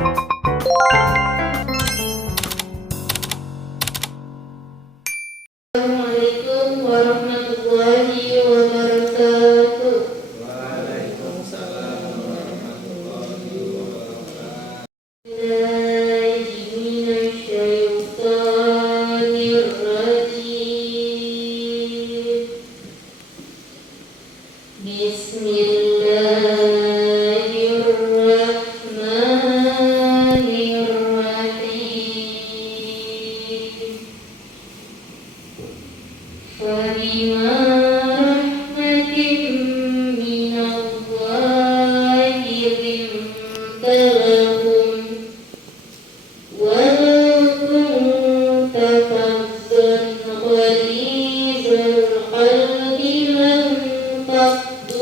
Assalamualaikum warahmatullahi wabarakatuh. Waalaikumsalam warahmatullahi wabarakatuh. فبما رحمة من الله لنت لهم ولو كنت فظا غليظ القلب لانفضوا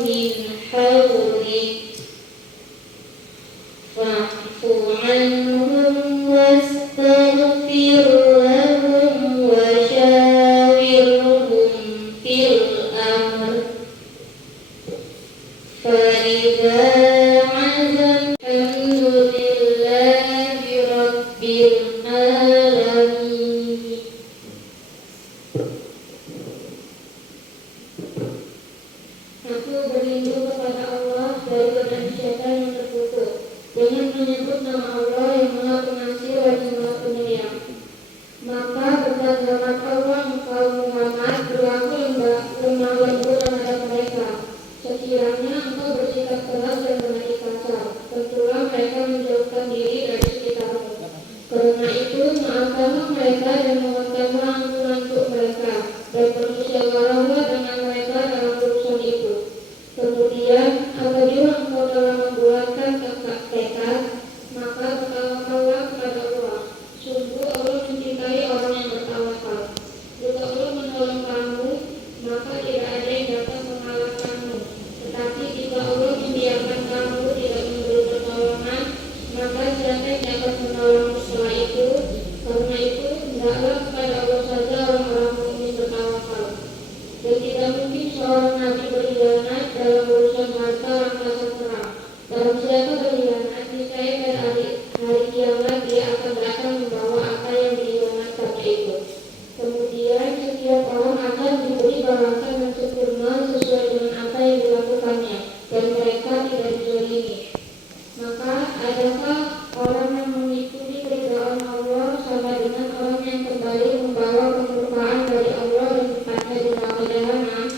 من حولك فاعف عنهم واستغفر لهم وشاورهم في الأمر فإذا عزمت الحمد لله رب العالمين. Aku berlindung kepada Allah dari godaan syaitan yang terkutuk dengan menyebut nama Allah yang Maha Pengasih lagi Maha Penyayang. Maka berkat rahmat Allah engkau Muhammad berlaku lemah lembut terhadap mereka. Sekiranya engkau bersikap keras dan berhati kasar, tentulah mereka menjauhkan diri dari sekitarmu. Karena itu maafkanlah mereka dan mohonkanlah ampunan untuk mereka, dan bermusyawarahlah dengan mereka dalam urusan itu. Kemudian apabila engkau telah membuatkan tekad, maka bertawakallah kepada Allah. Sungguh Allah mencintai orang yang bertawakal. Jika Allah menolong kamu, maka tidak ada yang dapat mengalahkanmu. Tetapi jika Allah membiarkan kamu tidak memberi pertolongan, maka siapa yang dapat menolongmu setelah itu? Karena itu hendaklah kepada Allah saja orang-orang mukmin bertawakal. Dan tidak mungkin seorang nabi berkhianat dalam urusan harta rampasan perang. Barang siapa berkhianat, niscaya pada hari kiamat dia akan datang membawa apa yang dikhianatkannya itu. Kemudian setiap orang akan diberi balasan yang sempurna sesuai dengan apa yang dilakukannya, dan mereka tidak dizalimi. Maka adakah orang yang mengikuti keridhaan Allah sama dengan orang yang kembali membawa kemurkaan dari Allah dan tempatnya di neraka jahanam?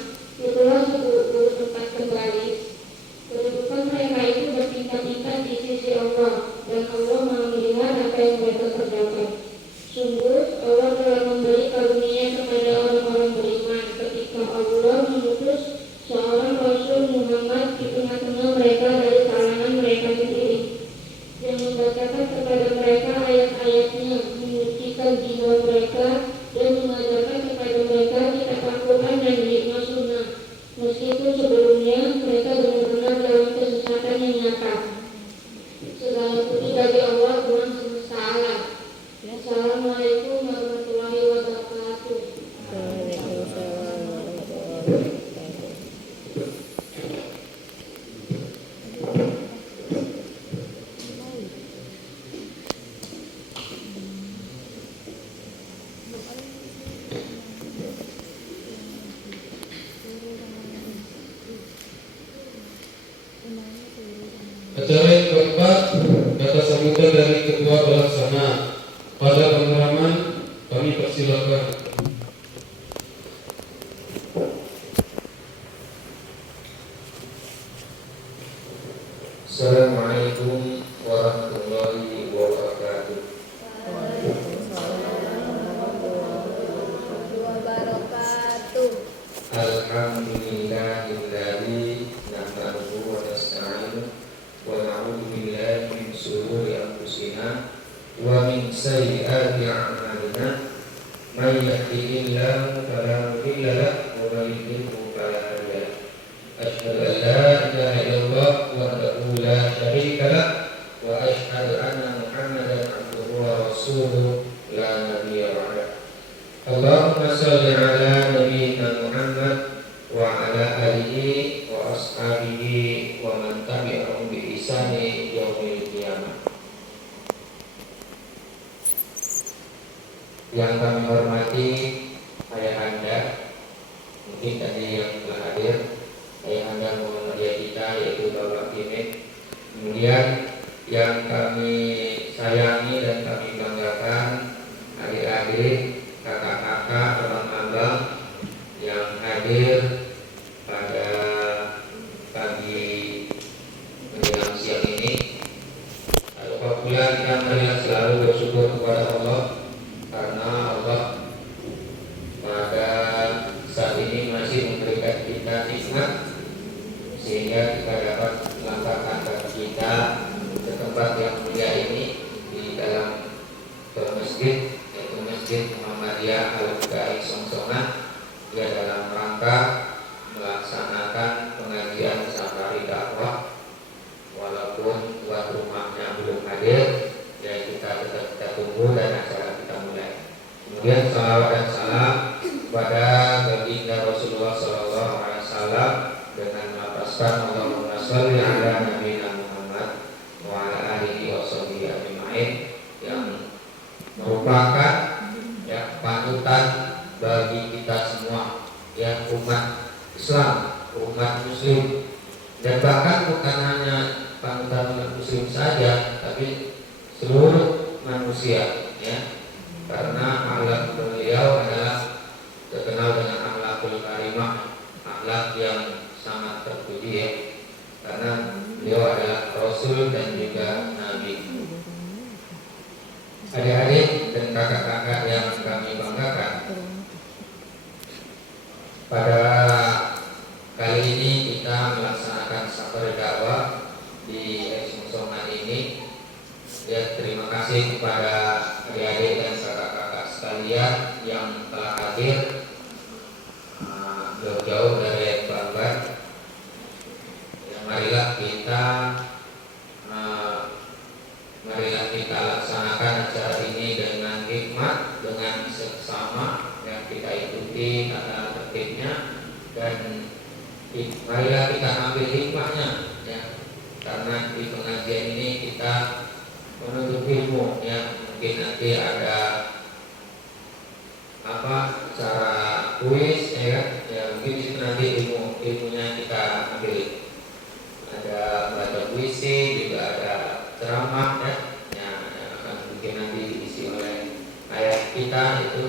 Itulah seburuk-buruk tempat kembali. Kedudukan mereka itu bertingkat-tingkat di sisi Allah, dan Allah Maha melihat apa yang mereka kerjakan. Sungguh Allah telah memberi karunia kepada orang-orang beriman ketika Allah mengutus seorang Rasul Muhammad di tengah-tengah mereka dari kalangan mereka sendiri, yang membacakan kepada mereka ayat-ayatnya, menyucikan jiwa mereka, dan mengajarkan kepada mereka kitab Al-Quran dan hikmah sunnah, meskipun sebelumnya mereka benar-benar dalam kesesatan yang nyata. Segala puji bagi Allah Tuhan semesta alam. Assalamualaikum warahmatullahi wabarakatuh. Waalaikumsalam warahmatullahi wabarakatuh. Acara yang keempat, kata sambutan dari Ketua Pelaksana. Pada pengalaman kami persilakan. Assalamualaikum warahmatullahi wabarakatuh. Alhamdulillahilladzi nahmaduhu wa nasta'inuhu wa na'udzu billahi min shururi anfusina wa min sayyiati a'malina. May yahdihillahu fala mudilla lahu wa may yudlil fala hadiya lahu. Asyhadu an la ilaha illallah wahdahu la syarika lahu wa asyhadu anna Muhammadan abduhu wa rasuluhu la nabiyya ba'dahu. Allahumma shalli ala nabiyyina Muhammad wa ala alihi wa ashabihi wa man tabi'ahum bi ihsani yauma yaumil qiyamah. Yang kami hormati ayahanda, mungkin tadi yang telah hadir, ayahanda Muhammadiyah kita yaitu Bapak Kimet. Kemudian yang kami sayangi dan kami banggakan adik-adik, kakak-kakak, abang-abang yang hadir pada pagi menjelang siang ini. Apabila kita marilah selalu bersyukur kepada Allah, karena Allah pada saat ini masih memberikan kita nikmat sehingga kita dapat melangkahkan kaki kita ke tempat yang mulia ini di dalam masjid, yaitu Masjid Muhammadiyah Al-Bukhari Songsongan, ya, dalam rangka melaksanakan pengajian safari dakwah. Walaupun tuan rumahnya belum hadir, ya kita tetap tunggu dan acara kita mulai. Kemudian salawat dan salam kepada baginda Rasulullah SAW dengan melafazkan Allahumma sholli ala nabiyina Muhammad wa ala alihi wa sahbihi ajma'in, yang merupakan ya panutan bagi kita semua, ya, umat Islam, umat Muslim, dan bahkan bukan hanya panutan umat Muslim saja, tapi seluruh manusia, ya, karena akhlak beliau adalah terkenal dengan akhlakul karimah, akhlak yang sangat terpuji, ya, karena beliau adalah Rasul dan juga Nabi. Adik-adik dan kakak-kakak yang kami banggakan, pada kali ini kita melaksanakan safari dakwah di Songsongan ini. Ya, terima kasih kepada adik-adik dan kakak-kakak sekalian yang telah hadir jauh-jauh dari Banggar. Ya, marilah kita laksanakan acara ini dengan hikmat, dengan seksama, yang kita ikuti tata tertibnya, dan marilah kita ambil hikmahnya, ya, karena di pengajian ini kita menuntut ilmu, ya. Mungkin nanti ada cara kuis, ya, mungkin itu nanti ilmunya kita ambil. Ada baca puisi, juga ada ceramah, ya, yang akan mungkin nanti diisi oleh ayah kita, itu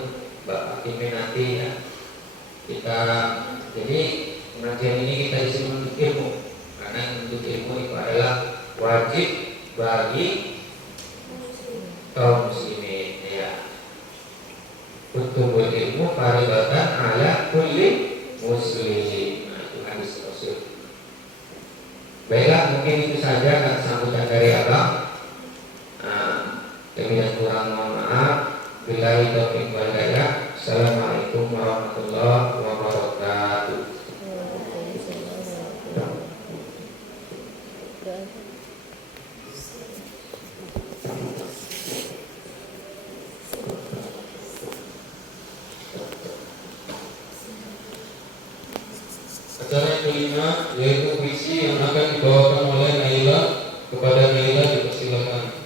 Bapak Kimet nanti, ya. Jadi pengajian ini kita disuruh menuntut ilmu, karena menuntut ilmu itu adalah wajib bagi kaum muslimin, ya. Kutubul ilmu faridatan ala kulli muslimin. Nah, itu hadis Rasul. Baiklah, mungkin itu saja sambutan dari abang. Lebih dan kurang mohon maaf. Billahi taufiq wal hidayah. Assalamualaikum warahmatullahi wabarakatuh. Acara yang kelima yaitu puisi yang akan dibawakan oleh Naila. Kepada Naila dipersilakan.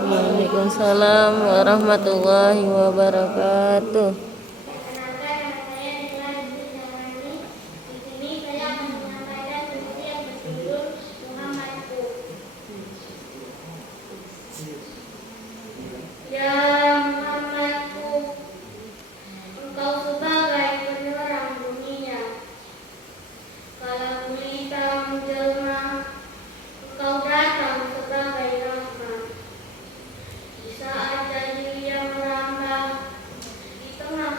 Waalaikumsalam warahmatullahi wabarakatuh. Perkenalkan, nama saya Nila Dwi Zamani. Di sini saya akan menyampaikan puisi yang berjudul Muhammadku. Ya Muhammadku, engkau sebagai penerang dunia. Kala gulita menjelma, engkau datang sebagai rahmat. Di saat jahiliyah merambah, di tengah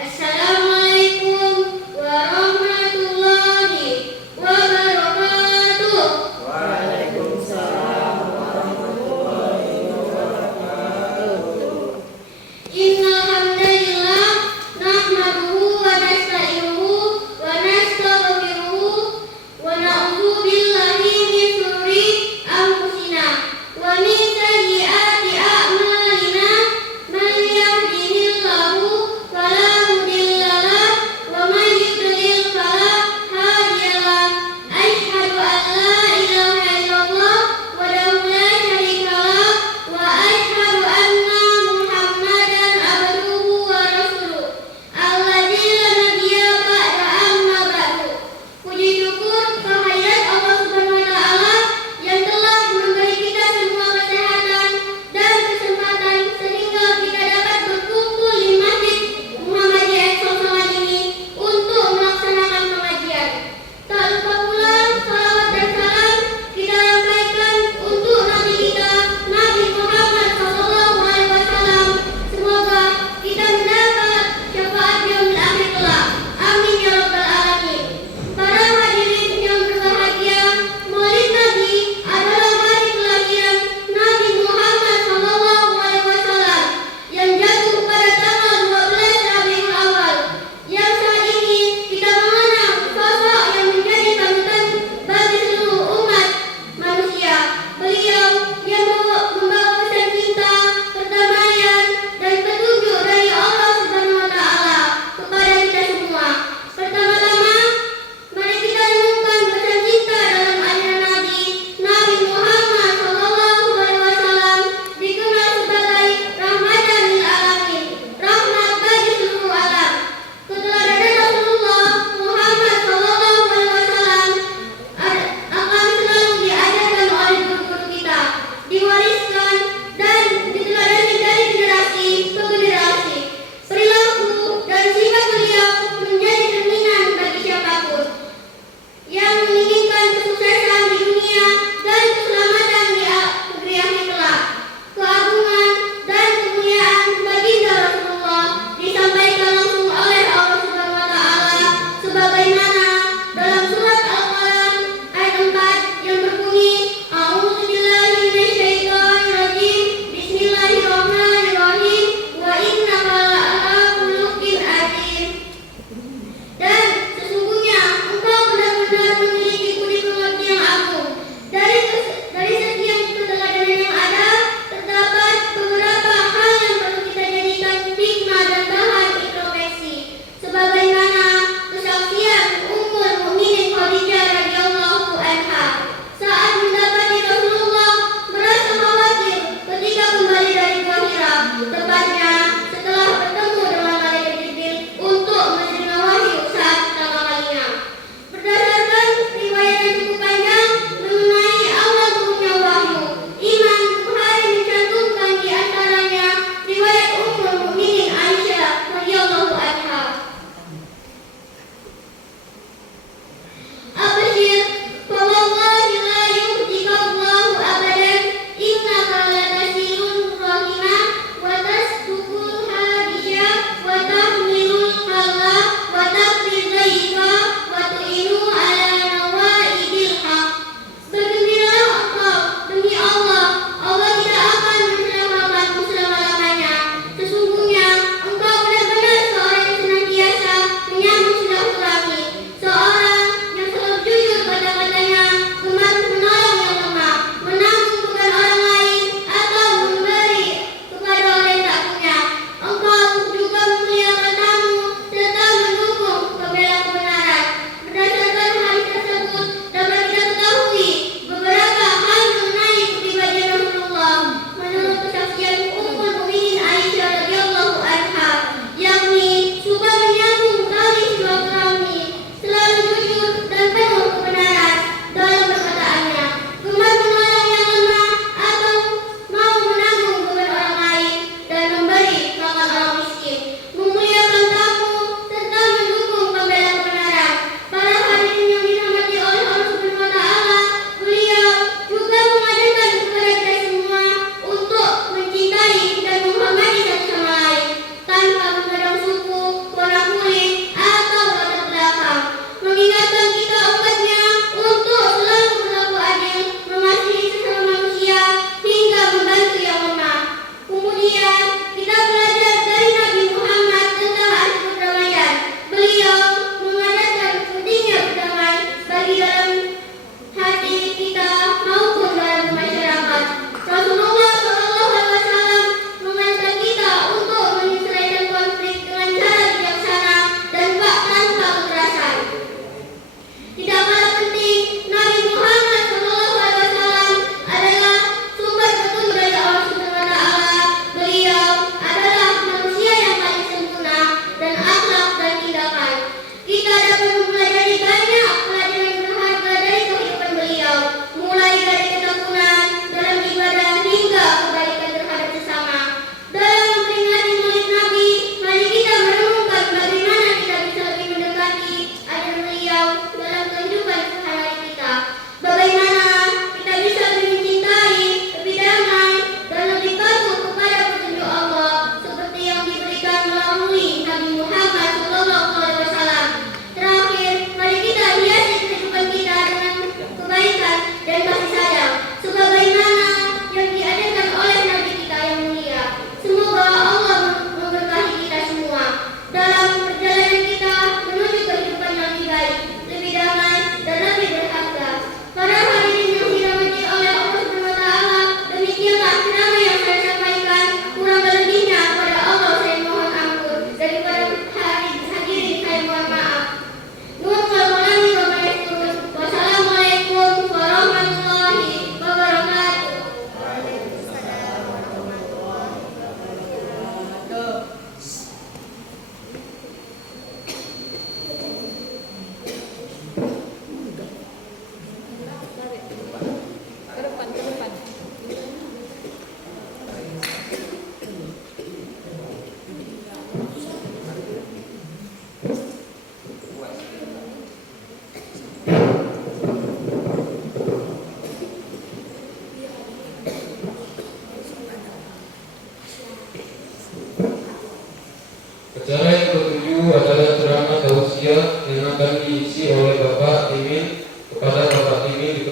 Assalamualaikum warahmatullahi wabarakatuh. Waalaikumsalam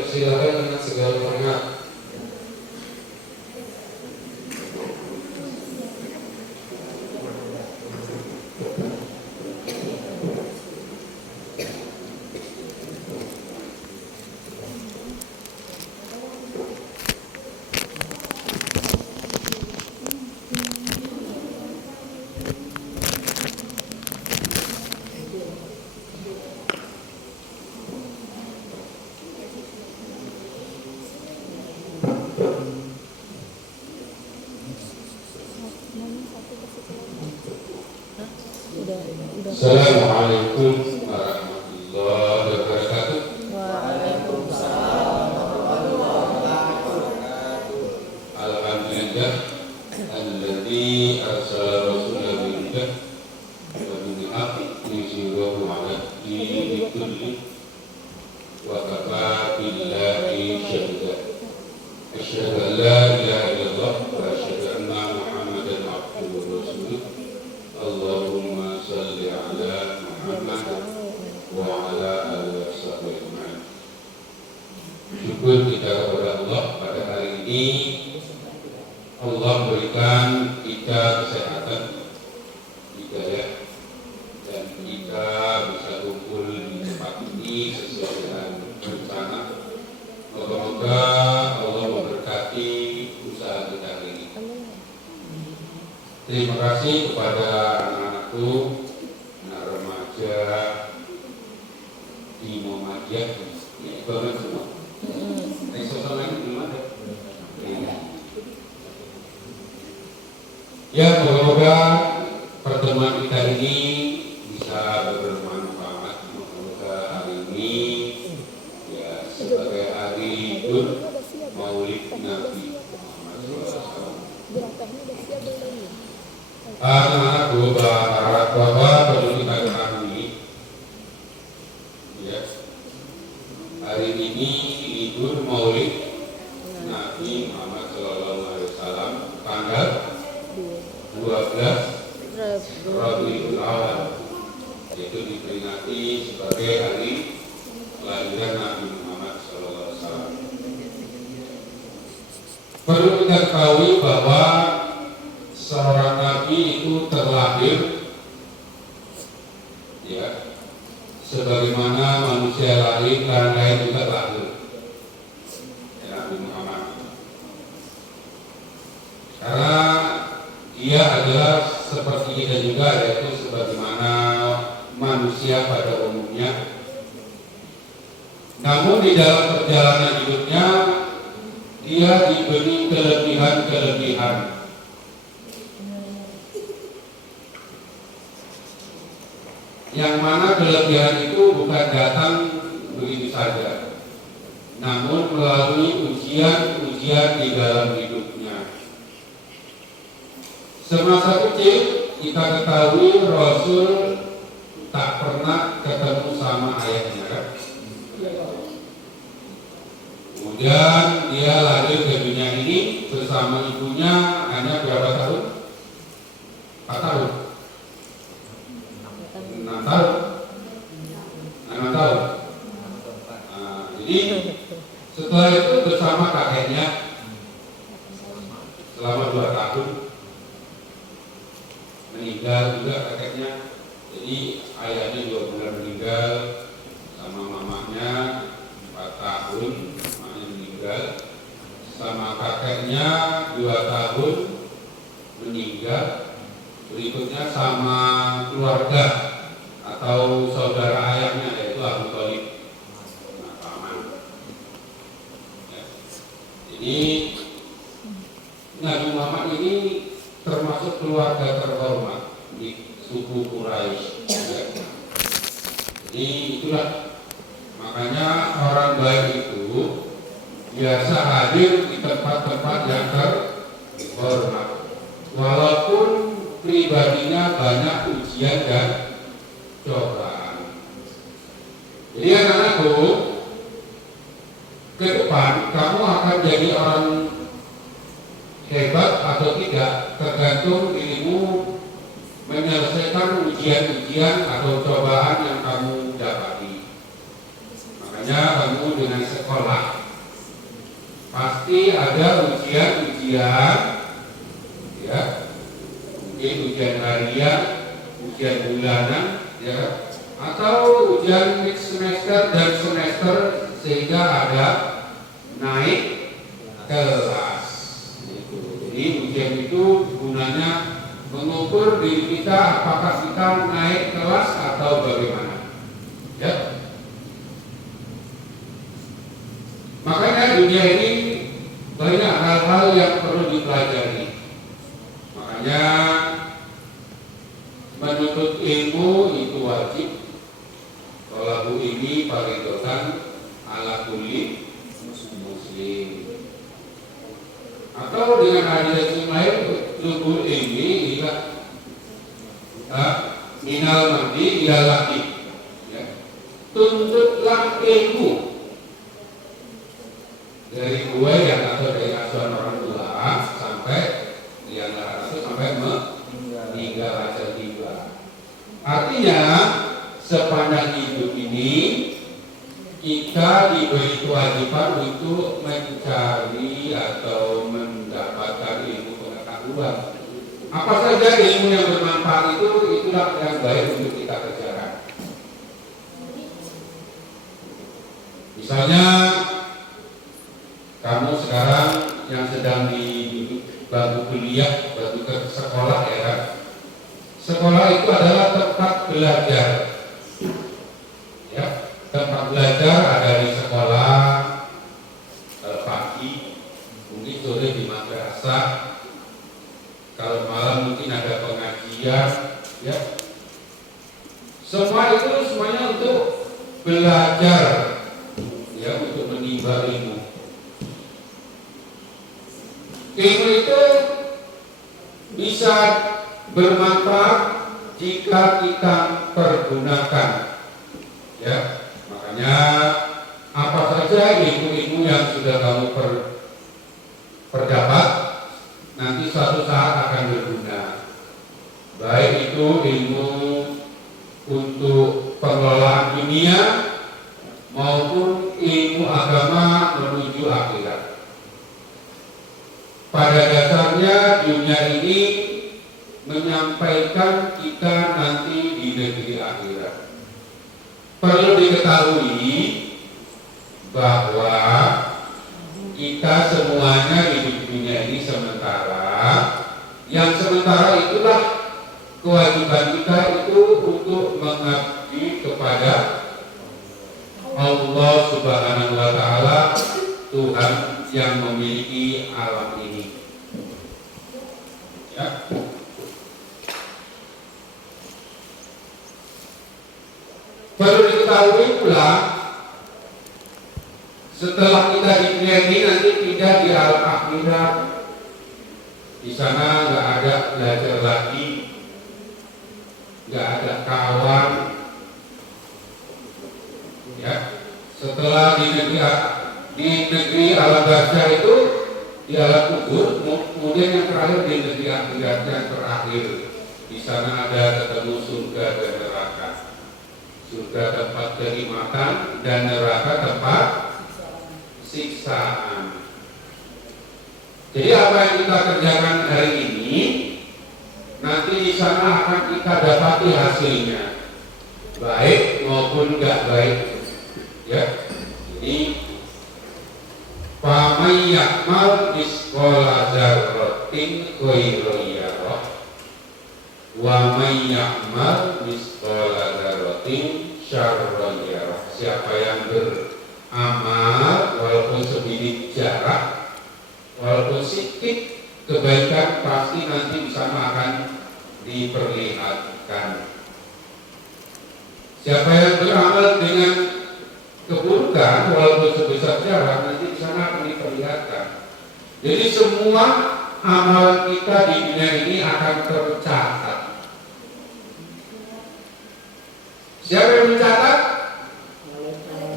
dipersilakan dengan segala hormat. Assalamualaikum warahmatullahi wabarakatuh. Alhamdulillah alladzi arsala rasulahu bil huda wa dinil haqqi liyuzhirahu 'ala ad-dini kullihi wa kafaa billahi shahida. Asyhadu an la ilaha illallah wa asyhadu anna Muhammadan abduhu wa rasuluh. Allahumma shalli ala Muhammad wa ala alihi wasallam. Syukur kita kepada Allah pada hari ini Allah berikan kita kesehatan, hidayah, dan kita bisa kumpul di tempat ini sesuai dengan rencana. Moga-moga Allah memberkati usaha kita ini. Terima kasih kepada anak-anakku, anak remaja di Muhammadiyah. Ini banget semua. Sosok lagi belum ada. Ya, moga-moga pertemuan kita ini bisa bermanfaat. Moga-moga hari ini ya sebagai hari Idul Maulid Nabi Muhammad SAW. Anak-anakku berharap bahwa perlu kita ketahui ya, hari ini Idul Maulid Nabi Muhammad SAW tanggal 12 Rabiul Awal, yaitu diperingati sebagai hari kelahiran Nabi Muhammad SAW. Perlu kita ketahui bahwa seorang nabi itu terlahir ya sebagaimana manusia lahir dan lain juga lahir ya, Nabi Muhammad, karena dia adalah seperti kita juga, yaitu sebagaimana manusia pada umumnya. Namun di dalam perjalanan hidupnya dia diberi kelebihan-kelebihan. Yang mana kelebihan itu bukan datang begitu saja, namun melalui ujian-ujian di dalam hidupnya. Semasa kecil kita ketahui Rasul tak pernah ketemu sama ayahnya kan? Kemudian dia lahir ke dunia ini bersama ibunya hanya berapa tahun? 4 tahun. 6 tahun. Jadi setelah itu bersama kakeknya selama 2 tahun, meninggal juga kakeknya. Jadi ayahnya 2 bulan meninggal, sama mamanya 4 tahun, mamanya meninggal, sama kakeknya 2 tahun meninggal. Berikutnya sama keluarga atau saudara ayahnya, yaitu Abu Thalib, paman. Ya. Jadi Nabi Muhammad ini termasuk keluarga terhormat di suku Quraisy. Ya. Jadi itulah makanya orang baik itu biasa hadir di tempat-tempat yang terhormat, walaupun pribadinya banyak ujian dan cobaan. Jadi anak-anakku, ke depan kamu akan jadi orang hebat atau tidak tergantung dirimu menyelesaikan ujian-ujian atau cobaan yang kamu dapati. Makanya misalnya kamu dengan sekolah, pasti ada ujian-ujian, ya, mungkin ujian harian, ujian bulanan, ya, atau ujian mid semester dan semester, sehingga ada naik kelas. Jadi ujian itu gunanya mengukur diri kita apakah kita naik kelas atau bagaimana. Ya. Makanya dunia ini banyak hal-hal yang perlu dipelajari. Makanya menuntut ilmu itu wajib. Kalau ini paling ala kulli muslim. Atau dengan hadis yang lain, lubul ini ila minal mandi ila laki, ya. Tuntutlah ilmu dari gue yang atau dari asuhan orang tua sampai yang itu sampai meninggal ajal tiba. Artinya sepanjang hidup ini kita diberi kewajiban untuk mencari atau mendapatkan ilmu pengetahuan. Apa saja ilmu yang bermanfaat itulah yang baik untuk kita kerjakan. Misalnya kamu sekarang yang sedang di bangku kuliah, bangku ke sekolah, ya kan? Sekolah itu adalah tempat belajar. Ya, tempat belajar ada di sekolah, pagi, mungkin sore di madrasah, kalau malam mungkin ada pengajian, ya. Semua itu semuanya untuk belajar, ya, untuk menimba ilmu. Ilmu itu bisa bermanfaat jika kita pergunakan, ya. Makanya apa saja ilmu-ilmu yang sudah kamu perdapat nanti suatu saat akan berguna. Baik itu ilmu untuk pengelolaan dunia maupun ilmu agama menuju akhirat. Pada dasarnya dunia ini menyampaikan kita nanti di negeri akhirat. Perlu diketahui bahwa kita semuanya hidup di dunia ini sementara. Yang sementara itulah kewajiban kita itu untuk mengabdi kepada Allah Subhanahu wa Ta'ala, Tuhan yang memiliki alam ini. Ya. Perlu diketahui pula, setelah kita di dunia ini nanti tidak di alam akhirat. Di sana nggak ada belajar lagi, nggak ada kawan. Ya, setelah di negeri alam barzah itu, di alam kubur, kemudian yang terakhir di negeri akhirat yang terakhir. Di sana ada ketemu surga dan neraka. Surga tempat kenikmatan dan neraka tempat siksaan. Jadi apa yang kita kerjakan hari ini nanti di sana akan kita dapati hasilnya, baik maupun enggak baik. Ya. Jadi faman ya'mal misqala dzarratin khairan yarah wa man ya'mal misqala dzarratin syarran yarah. Siapa yang beramal walaupun sebiji jarak, walaupun sedikit kebaikan, pasti nanti di sana akan diperlihatkan. Siapa yang beramal dengan keburukan walaupun sebesar jarak, nanti di sana akan diperlihatkan. Jadi semua amalan kita di dunia ini akan tercatat. Siapa yang mencatat?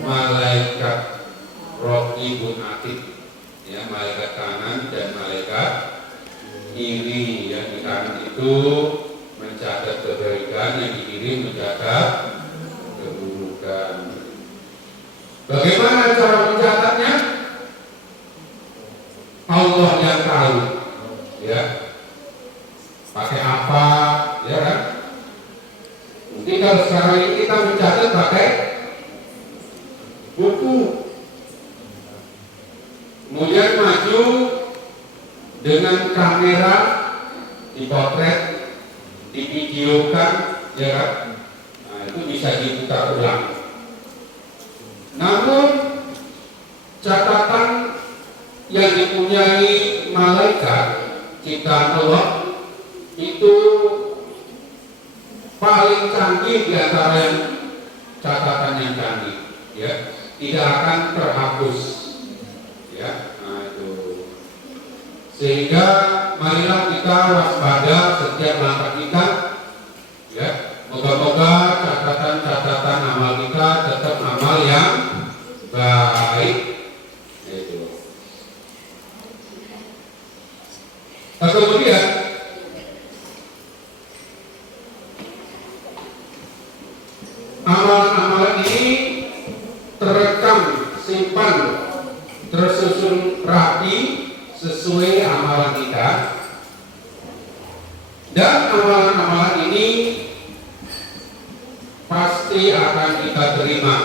Malaikat Raqibun Atid, ya, malaikat kanan dan malaikat kiri. Yang di kanan itu mencatat kebaikan, yang di kiri mencatat keburukan. Bagaimana cara mencatatnya? Allah yang tahu. Ya. Pakai apa? Ya kan? Mungkin kalau sekarang ini kita mencatat pakai buku. Kemudian maju dengan kamera, dipotret, divideokan, ya kan? Nah, itu bisa diputar ulang. Namun catatan yang dipunyai malaikat ciptaan Allah itu paling canggih di antara yang catatan yang canggih, ya, tidak akan terhapus, ya. Nah, itu sehingga marilah kita waspada setiap langkah kita, ya. Moga-moga catatan-catatan amal kita tetap amal yang baik. Itu. Nah, kemudian amalan-amalan ini terekam, simpan, tersusun rapi sesuai amalan kita, dan amalan-amalan ini pasti akan kita terima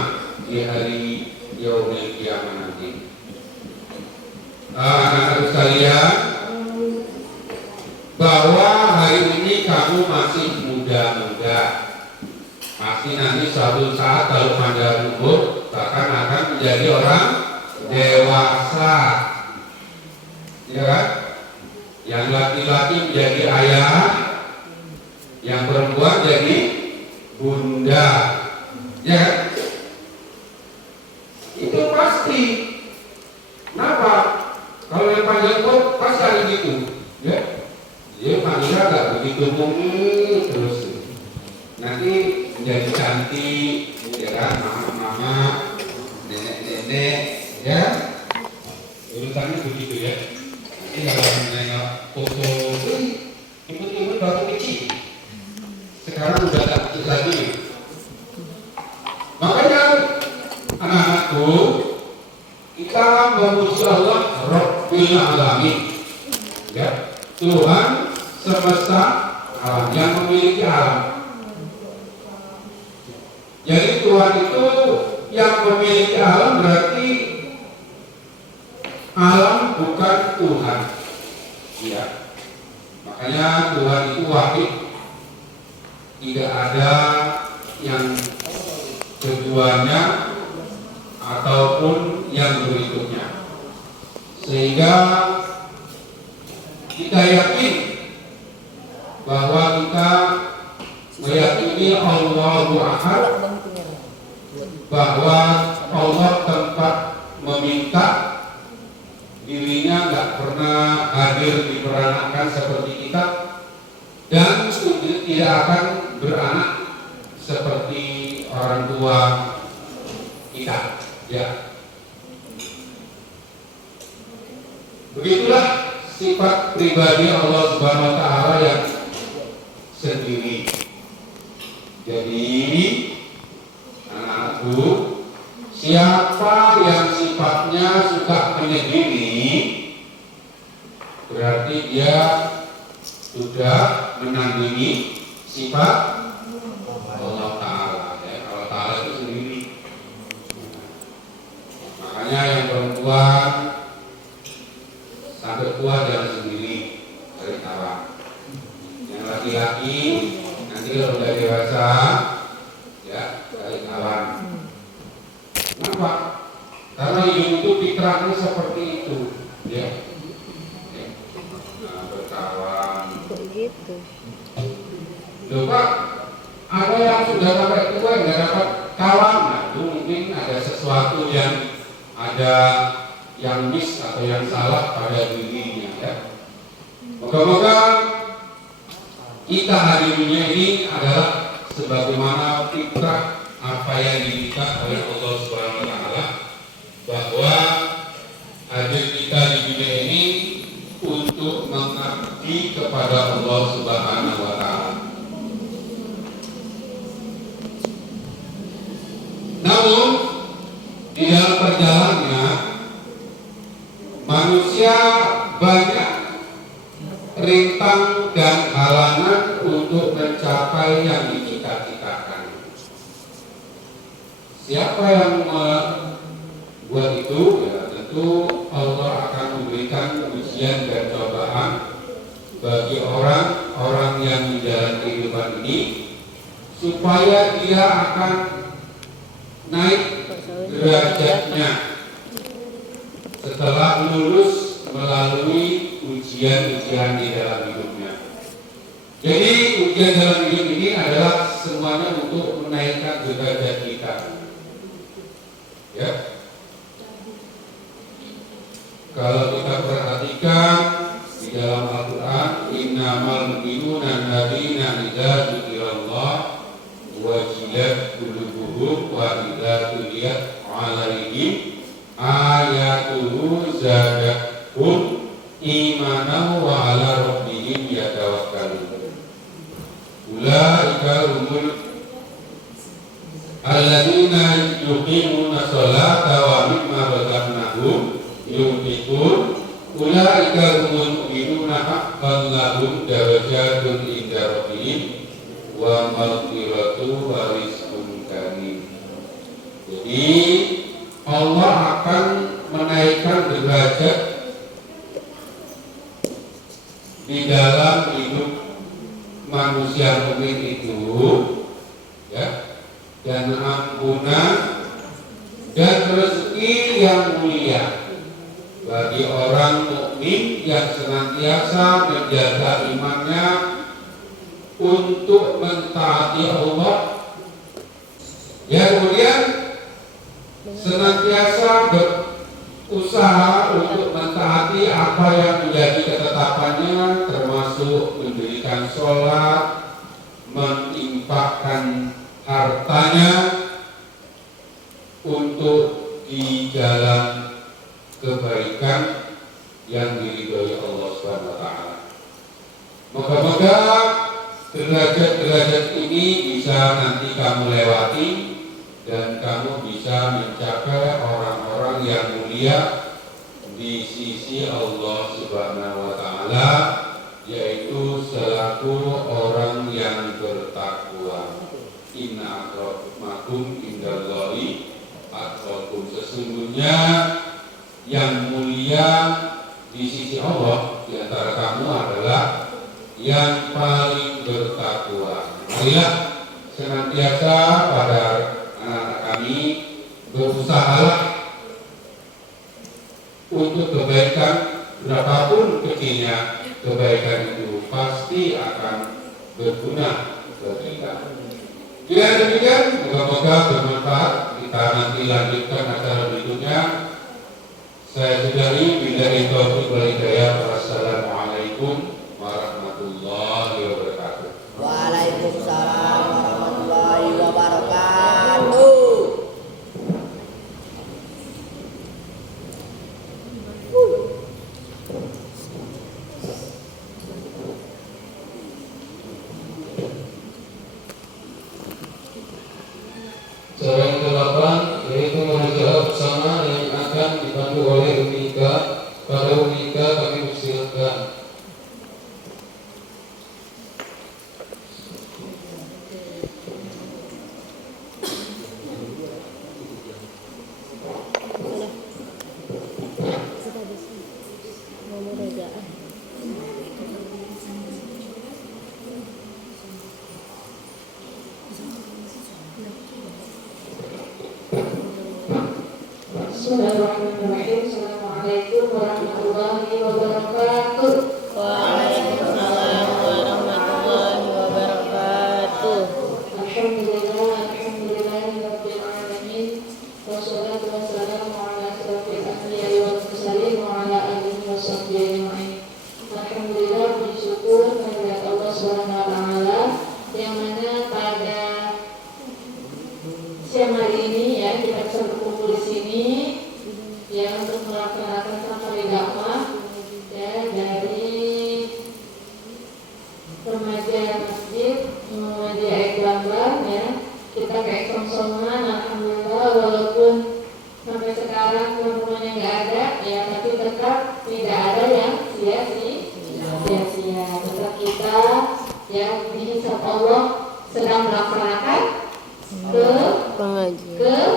di hari yaumil kiamah nanti. Anak-anak sekalian, bahwa hari ini kamu masih muda-muda, pasti nanti suatu saat kalau panjang umur bahkan akan menjadi orang dewasa, ya kan? Yang laki-laki menjadi ayah, yang perempuan jadi bunda, ya kan? Itu pasti. Kenapa? Kalau yang panjang umur pasti ada gitu, ya. Dia panggilnya agak begitu mungkin terus. Nanti menjadi cantik, ya kan? Mama-mama, nenek-nenek, ya. Urutannya begitu, ya. Nanti kalau menengok foto, imut-imut batu kecil. Sekarang udah tak kecil lagi. Makanya anak-anakku, kita memuji Allah Rabbil Alamin, ya, Tuhan semesta alam yang memiliki alam. Jadi Tuhan itu yang memiliki alam, berarti alam bukan Tuhan, ya. Makanya Tuhan itu wahid, tidak ada yang keduanya ataupun yang berikutnya, sehingga kita yakin bahwa kita meyakini Allahu Ahad, bahwa Allah tempat meminta, dirinya nggak pernah hadir diperanakan seperti kita, dan tidak akan beranak seperti orang tua kita, ya. Begitulah sifat pribadi Allah Subhanahu wa taala yang sendiri. Jadi anak-anakku, siapa yang sifatnya suka menyendiri, berarti dia sudah menandingi sifat Allah Ta'ala, ya. Allah Ta'ala itu sendiri. Makanya yang perempuan sampai tua jangan sendiri, dari kawan. Yang laki-laki nanti kalau udah dewasa, ya, dari kawan. Kenapa? Karena hidup itu fitrahnya seperti itu, ya. Nah, berkawan. Begitu. Loh Pak, ada yang sudah sampai tua nggak dapat kawan, nah itu mungkin ada sesuatu yang ada yang miss atau yang salah pada dirinya, ya. Moga-moga kita hari dunia ini adalah sebagaimana fitrah apa yang diminta oleh Allah Subhanahu wa taala, bahwa hadir kita di dunia ini untuk mengabdi kepada Allah Subhanahu wa taala. Namun di dalam Manusia banyak rintang dan halangan untuk mencapai yang dicita-citakan. Siapa yang membuat itu? Ya, tentu Allah akan memberikan ujian dan cobaan bagi orang-orang yang menjalani kehidupan ini, supaya dia akan naik derajatnya setelah lulus melalui ujian-ujian di dalam hidupnya. Jadi ujian dalam hidup ini adalah semuanya untuk menaikkan derajat kita. Ya. Kalau kita perhatikan di dalam Al-Quran, innamal mu'minuna alladzina idza dzukirallah wajilat qulubuhum wa idza tuliyat 'alaihim ayatuhu zadatuhum imanan wa 'ala rabbihim yatawakkalun. Ulaika humul alladzina yuqimuna sholata wa mimma razaqnahum yunfiqun. Ulaika humul mu'minuna haqqan lahum darajatun inda rabbihim wa maghfiratu wa rizqun karim. Jadi Allah akan menaikkan derajat di dalam hidup manusia mukmin itu, ya, dan ampunan dan rezeki yang mulia bagi orang mukmin yang senantiasa menjaga imannya untuk mentaati Allah. Ya, kemudian senantiasa berusaha untuk mentaati apa yang menjadi ketetapannya, termasuk mendirikan sholat, menginfakkan hartanya untuk di jalan kebaikan yang diridhoi Allah Subhanahu wa taala. Moga-moga derajat-derajat ini bisa nanti kamu lewati dan kamu bisa mencapai orang-orang yang mulia di sisi Allah Subhanahu wa taala, yaitu selaku orang yang bertakwa. Inna akramakum indallahi atqakum. Sesungguhnya yang mulia di sisi Allah di antara kamu adalah yang paling bertakwa. Marilah senantiasa pada anak-anak kami berusahalah untuk kebaikan, berapapun kecilnya kebaikan itu pasti akan berguna bagi kita. Bila demikian, moga-moga bermanfaat. Kita nanti lanjutkan acara berikutnya. Saya sudahi billahi taufiq wal hidayah. Wassalamualaikum warahmatullahi wabarakatuh. Waalaikumsalam warahmatullahi wabarakatuh. Cara yang ke-8 yaitu mengajar bersama yang akan dipandu oleh Umika. Pada Umika kami persilakan. Bismillahirrahmanirrahim. Assalamualaikum warahmatullahi wabarakatuh. tetap tidak ada yang sia-sia. Tetap kita ya dihisab Allah sedang melaksanakan Pengajian.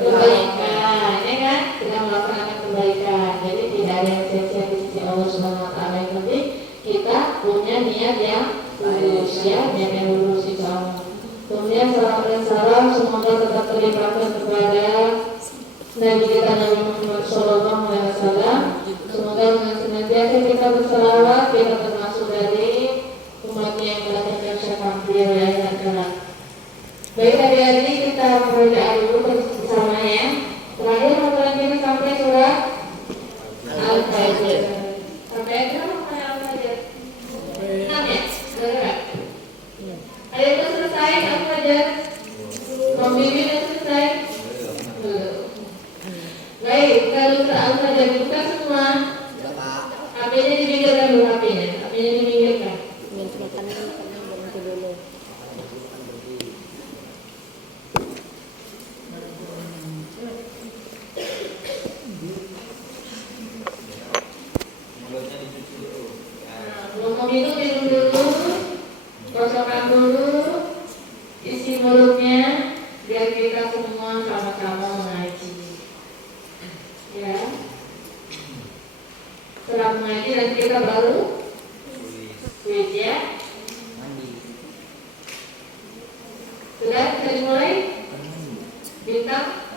kebaikan, ya kan? Sedang melaksanakan kebaikan. Jadi tidak ada yang sia-sia di sisi Allah Subhanahu Wa Taala. Yang penting kita punya niat yang lurus, ya, niat yang lurus insya Allah. Kemudian salam dan salam semoga tetap terlimpahkan kepada Nabi kita Nabi Muhammad Sallallahu Alaihi Wasallam. Semoga dengan senantiasa kita berselawat, kita termasuk dari umatnya yang mendapatkan syafaat beliau di akhirat kelak. Baik, adik-adik kita bacaan dulu bersama ya. Terakhir hafalan kita sampai surat Al-Fajr. Sampai berapa Al-Fajr? 6 ya? Benar. Ada yang sudah selesai Al-Fajr? Bang Bibi sudah selesai? Belum. Baik, kalau sudah Al-Fajr dibuka semua. HP-nya dipinggirkan dulu, HP-nya dipinggirkan. Minum dulu, kosongkan dulu isi mulutnya biar kita semua sama-sama mengaji. Ya, setelah mengaji dan kita baru kuis ya. Sudah bisa dimulai? Bintang.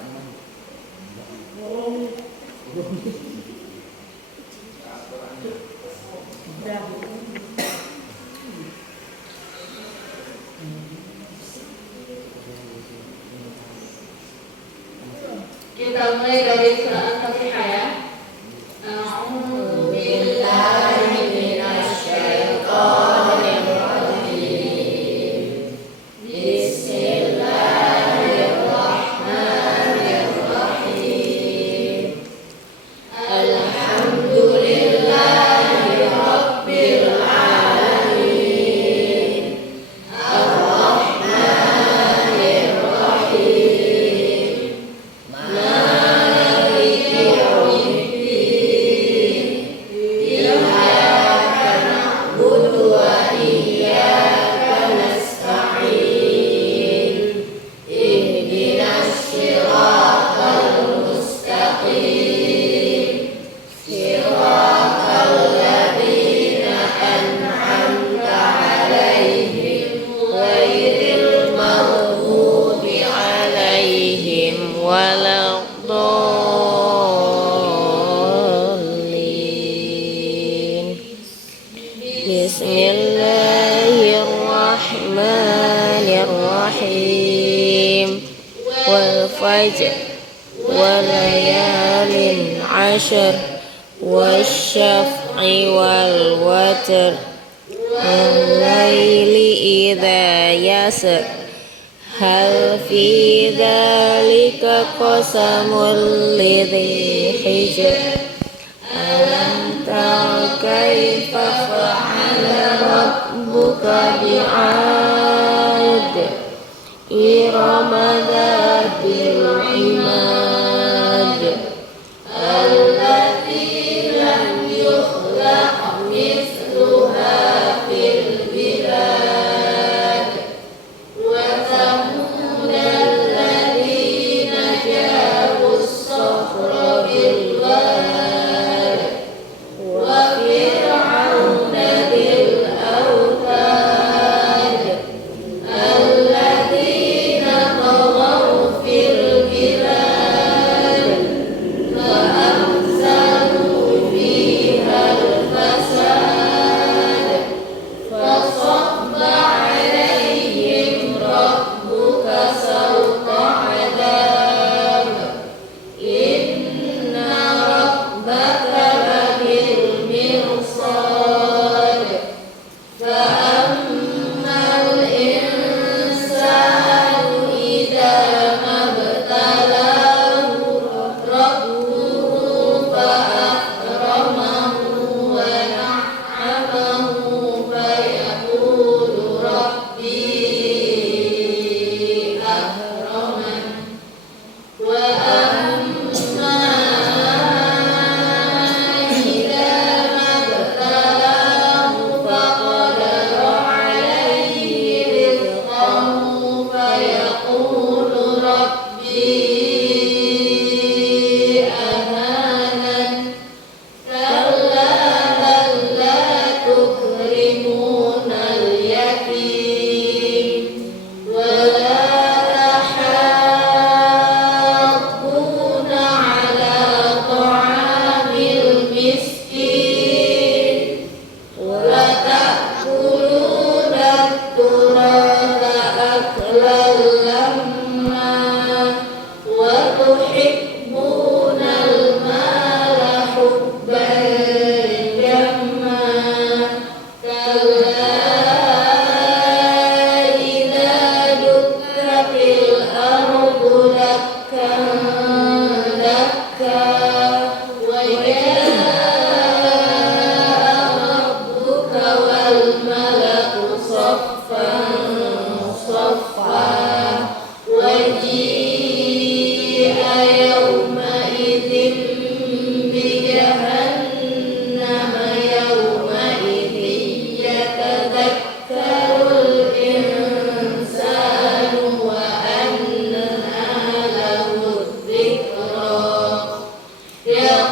Kita mulai dari surah Al-Fatihah ya. A'udzu billahi minasy syaithanir rajim. Bismillahirrahmanirrahim. Alhamdulillahi rabbil alamin. Ar-Rahmanir Rahim. Maliki yaumiddin. Iyyaka na'budu wa iyyaka nasta'in. Ihdinas siratal mustaqim. Siratal ladzina an'amta 'alaihim ghairil maghdubi 'alaihim waladdallin. Bismillahirrahmanirrahim. Wal fajr wal layalin 'ashr wasyaf'i wal watr wal laili idza yasr hal fi dzalika qasamul lidhi hijr alam tara kaifa fa'ala rabbuka bi'ad irama dzatil imad allati lam yukhlaq mithluha fil bilad wa thamud alladzina jabu as-sakhra bil wad wa fir'auna bil awtad alladzina taghaw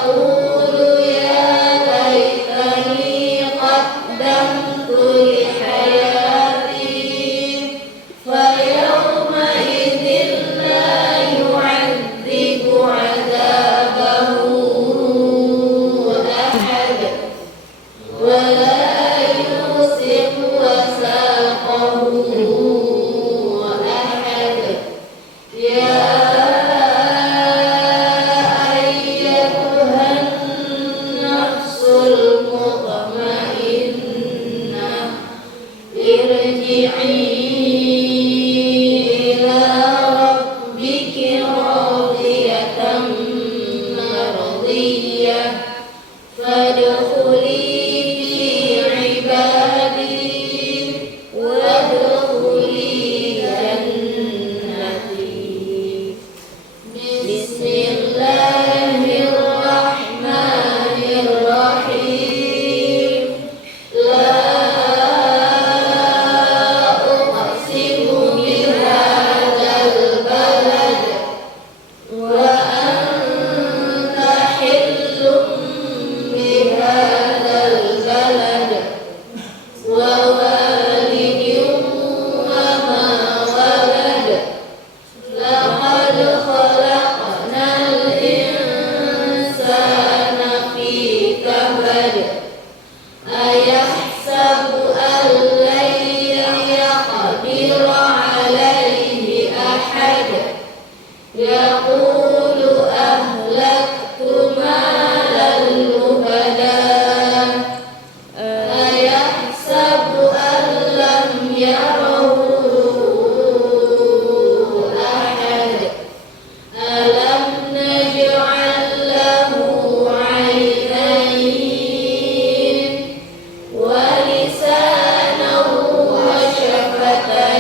يقول يا ليتني قدمت لحياتي فيومئذ لا يعذب عذابه أحد ولا يوثق وثاقه أحد يا أيتها النفس المطمئنة ارجعي إلى ربك راضية مرضية فادخلي في عبادي وادخلي جنتي بسم الله الرحمن الرحيم لا أقسم بهذا البلد وأنت حل بهذا البلد ووالد وما ولد لقد خلقنا الإنسان في كبد أيحسب أن لن يقدر عليه أحد يقول أهلكت مالا لبدا أيحسب أن لم يره أحد ألم نجعل له عينين ولسانا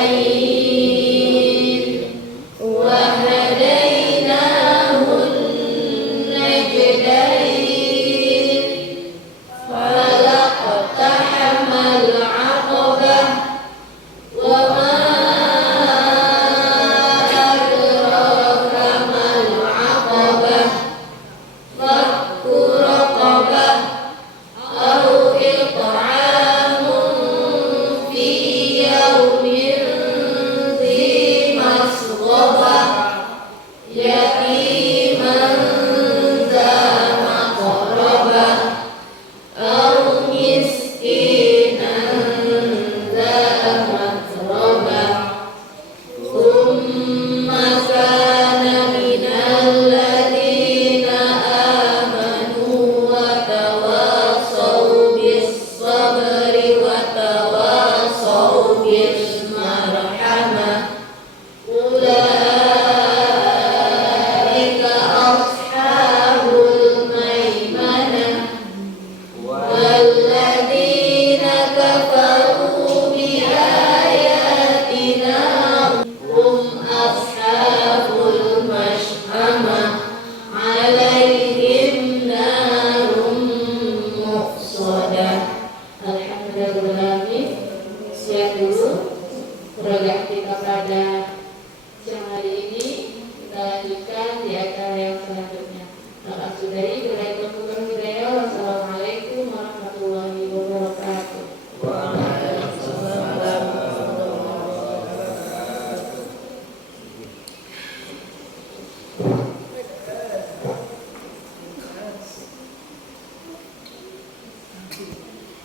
وشفتين وهديناه النجدين فلاقتحم العقبة وما أدراك ما العقبة فك رقبة أو إطعام في يوم ذي مسغبة يتيما ذا مقربة أو مسكينا ذا متربة ثم كان من الذين آمنوا وتواصوا بالصبر وتواصوا بالمرحمة أولئك أصحاب الميمنة والذين كفروا بآياتنا هم أصحاب المشأمة عليهم نار مؤصدة. Alhamdulillah. Sekian dulu program kita pada siang hari ini. Kita lanjutkan di acara yang selanjutnya. Sudari berkaitan dengan hidayah. Wassalamualaikum warahmatullahi wabarakatuh.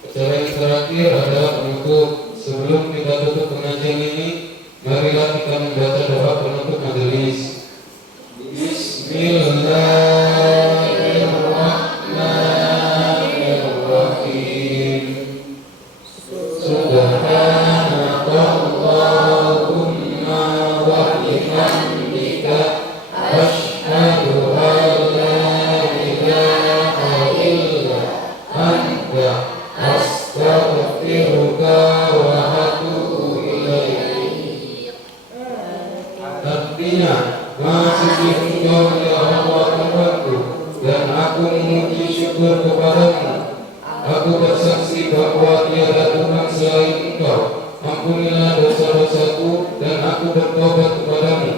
Acara yang terakhir adalah penutup. Sebelum kita tutup pengajian ini, marilah kita membaca doa penutup majelis. Bismillahirrahmanirrahim. Subhanakallahumma wa bihamdika asyhadu an la ilaha illa anta astaghfiruka wa atubu ilaik. Artinya, masih Engkau ya Allah Tuhanku, dan aku memuji syukur kepadamu. Aku bersaksi bahwa tiada Tuhan selain Engkau. Ampunilah dosa-dosaku dan aku bertobat kepadamu.